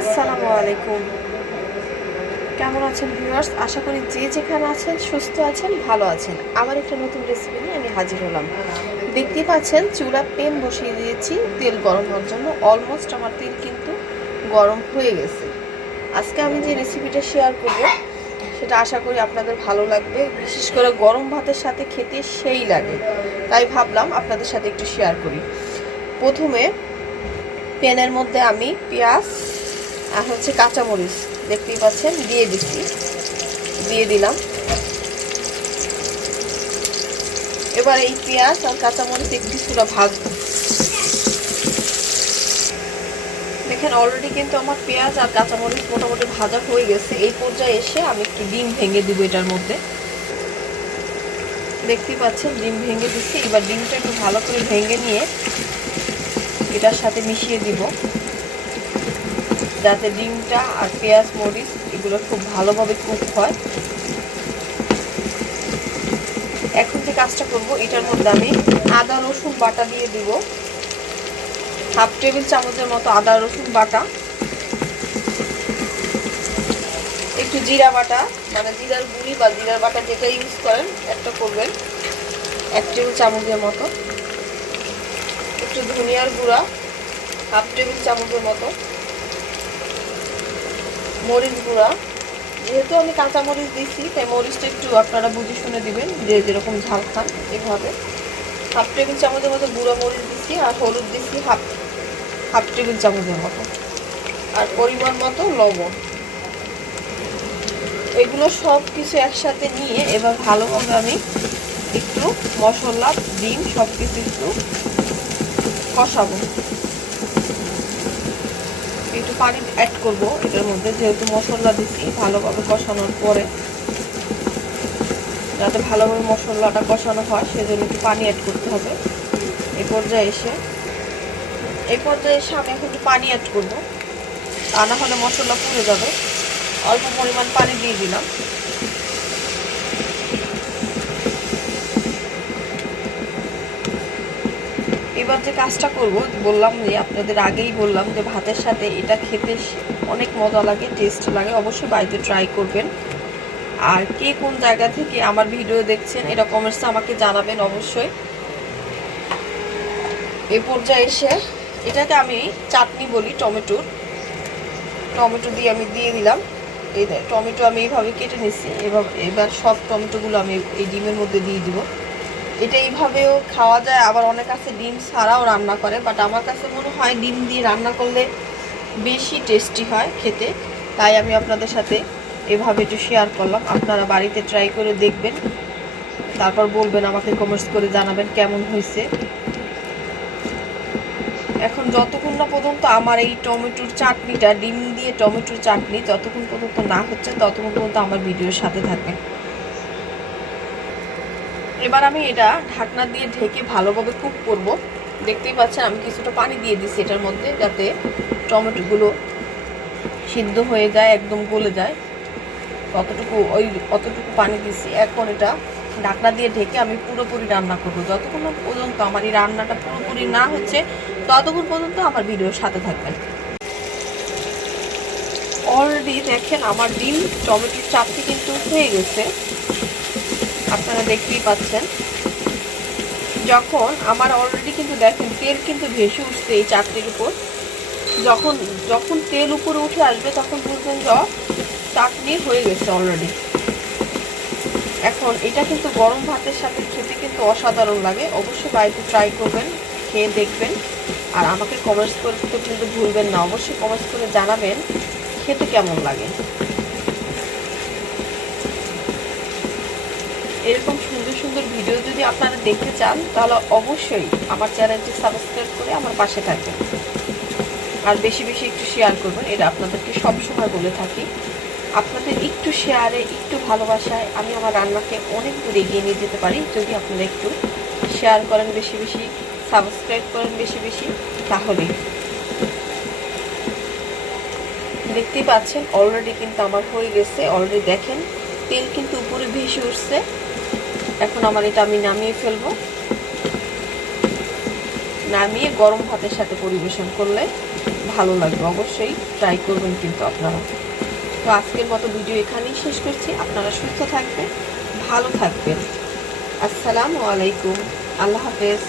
আসসালামু আলাইকুম। কেমন আছেন ভিউয়ার্স আশা করি যে যেখানে আছেন, সুস্থ আছেন, ভালো আছেন। আমার একটা নতুন রেসিপি নিয়ে আমি হাজির হলাম। দেখতে পাচ্ছেন, চুলা পেন বসিয়ে দিয়েছি। তেল গরম হওয়ার জন্য অলমোস্ট আমার তেল কিন্তু গরম হয়ে গেছে। আজকে আমি যে রেসিপিটা শেয়ার করব, সেটা আশা করি আপনাদের ভালো লাগবে। বিশেষ করে গরম ভাতের সাথে খেতে সেই লাগে। তাই ভাবলাম আপনাদের সাথে একটু শেয়ার করি। প্রথমে প্যানের মধ্যে আমি পেঁয়াজ আর হচ্ছে কাঁচামরিচ, দেখতেই পাচ্ছেন, দিয়ে দিচ্ছি। দিয়ে দিলাম। এবার এই পেঁয়াজ আর কাঁচামরিচ একটু কিছুটা ভাজবো দেখেন অলরেডি কিন্তু আমার পেঁয়াজ আর কাঁচামরিচ মোটামুটি ভাজা হয়ে গেছে। এই পর্যায়ে এসে আমি একটু ডিম ভেঙে দিব এটার মধ্যে। দেখতেই পাচ্ছেন, ডিম ভেঙে দিচ্ছি। এবার ডিমটা একটু ভালো করে ভেঙে নিয়ে এটার সাথে মিশিয়ে দিব। যাতে ডিমটা আর পেঁয়াজ, মরিচ এগুলো খুব ভালোভাবে কুক হয়। এখন যে কাজটা করব, এটার মধ্যে আমি আদা, রসুন বাটা দিয়ে দিব। হাফ টেবিল চামচের মতো আদা, রসুন বাটা। একটু জিরা বাটা মানে জিরার গুঁড়ি বা জিরার বাটা যেটা ইউজ করেন, একটা করবেন। এক টেবিল চামচের মতো। একটু ধনিয়ার গুঁড়া, হাফ টেবিল চামচের মতো। মরিচ গুঁড়া। যেহেতু আমি কাঁচা মরিচ দিচ্ছি তাই মরিচটা একটু আপনারা বুঝে শুনে দিবেন যে যেরকম ঝাল খান এভাবে। হাফ টেবিল চামচের মতো গুঁড়ো মরিচ দিচ্ছি আর হলুদ দিচ্ছি হাফ হাফ টেবিল চামচের মতো। আর পরিমাণ মতো লবণ। এগুলো সব কিছু একসাথে নিয়ে এবার ভালোভাবে আমি একটু মশলা, ডিম সব কিছু একটু কষাবো। একটু পানি অ্যাড করব এটার মধ্যে, যেহেতু মশলা দিচ্ছি, ভালোভাবে কষানোর পরে। যাতে ভালোভাবে মশলাটা কষানো হয়, সেজন্য একটু পানি অ্যাড করতে হবে। এই পর্যায়ে এসে এই পর্যায়ে এসে আমি এখন একটু পানি অ্যাড করব। তা না হলে মশলা পুড়ে যাবে। অল্প পরিমাণ পানি দিয়ে দিলাম। এবার যে কাজটা করব, বললাম যে আপনাদের আগেই বললাম যে ভাতের সাথে এটা খেতে অনেক মজা লাগে টেস্ট লাগে, অবশ্যই বাড়িতে ট্রাই করবেন। আর কে কোন জায়গা থেকে আমার ভিডিও দেখছেন এটা কমেন্টসে আমাকে জানাবেন অবশ্যই। এ পর্যায়ে এসে এটাকে আমি চাটনি বলি টমেটোর টমেটো দিয়ে আমি দিয়ে দিলাম। এই টমেটো আমি এইভাবে কেটে নিচ্ছি, এভাবে, এবার সব টমেটোগুলো আমি এই ডিমের মধ্যে দিয়ে দিব। এটা এইভাবেও খাওয়া যায়। আবার অনেক আছে ডিম ছাড়াও রান্না করে বাট আমার কাছে মনে হয় ডিম দিয়ে রান্না করলে বেশি টেস্টি হয় খেতে। তাই আমি আপনাদের সাথে এভাবে একটু শেয়ার করলাম। আপনারা বাড়িতে ট্রাই করে দেখবেন। তারপর বলবেন আমাকে কমেন্টস করে জানাবেন কেমন হয়েছে। এখন যতক্ষণ না পর্যন্ত আমার এই টমেটোর চাটনিটা, ডিম দিয়ে টমেটোর চাটনি যতক্ষণ পর্যন্ত না হচ্ছে, ততক্ষণ পর্যন্ত আমার ভিডিওর সাথে থাকবেন। এবার আমি এটা ঢাকনা দিয়ে ঢেকে ভালোভাবে কুক করব। দেখতেই পাচ্ছেন আমি কিছুটা পানি দিয়ে দিচ্ছি এটার মধ্যে যাতে টমেটোগুলো সিদ্ধ হয়ে যায়, একদম গলে যায়। কতটুকু ওই অতটুকু পানি দিচ্ছি। এখন এটা ঢাকনা দিয়ে ঢেকে আমি পুরোপুরি রান্না করব। যতক্ষণ পর্যন্ত আমার এই রান্নাটা পুরোপুরি না হচ্ছে, ততক্ষণ পর্যন্ত আমার ভিডিওর সাথে থাকবেন। অলরেডি দেখেন আমার ডিম, টমেটোর চাপটি কিন্তু হয়ে গেছে। আপনারা দেখতেই পাচ্ছেন। যখন আমার অলরেডি কিন্তু দেখেন, তেল কিন্তু ভেসে উঠছে এই চাটনির উপর। যখন যখন তেল উপরে উঠে আসবে তখন বুঝবেন যে চাটনি হয়ে গেছে অলরেডি এখন এটা কিন্তু গরম ভাতের সাথে খেতে কিন্তু অসাধারণ লাগে। অবশ্যই বাড়িতে ট্রাই করবেন, খেয়ে দেখবেন। আর আমাকে কমেন্টস করতে কিন্তু ভুলবেন না। অবশ্যই কমেন্টস করে জানাবেন, খেতে কেমন লাগে। এরকম সুন্দর সুন্দর ভিডিও যদি আপনারা দেখতে চান, তাহলে অবশ্যই আমার চ্যানেলটি সাবস্ক্রাইব করে আমার পাশে থাকবেন। আর বেশি বেশি একটু শেয়ার করবেন, এটা আপনাদেরকে সবসময় বলে থাকি। আপনাদের একটু শেয়ারে একটু ভালোবাসায় আমি আমার রান্নাকে অনেক দূর এগিয়ে নিয়ে যেতে পারি। যদি আপনারা একটু শেয়ার করেন বেশি বেশি সাবস্ক্রাইব করেন বেশি বেশি, তাহলে দেখতেই পাচ্ছেন অলরেডি কিন্তু আমার হয়ে গেছে অলরেডি দেখেন, তেল কিন্তু উপরে ভেসে উঠছে। এখন আমার এটা আমি নামিয়ে ফেলব। নামিয়ে গরম ভাতের সাথে পরিবেশন করলে ভালো লাগবে। অবশ্যই ট্রাই করবেন কিন্তু আপনারা তো আজকের মতো ভিডিও এখানেই শেষ করছি। আপনারা সুস্থ থাকবেন, ভালো থাকবেন। আসসালামু আলাইকুম। আল্লাহ হাফেজ।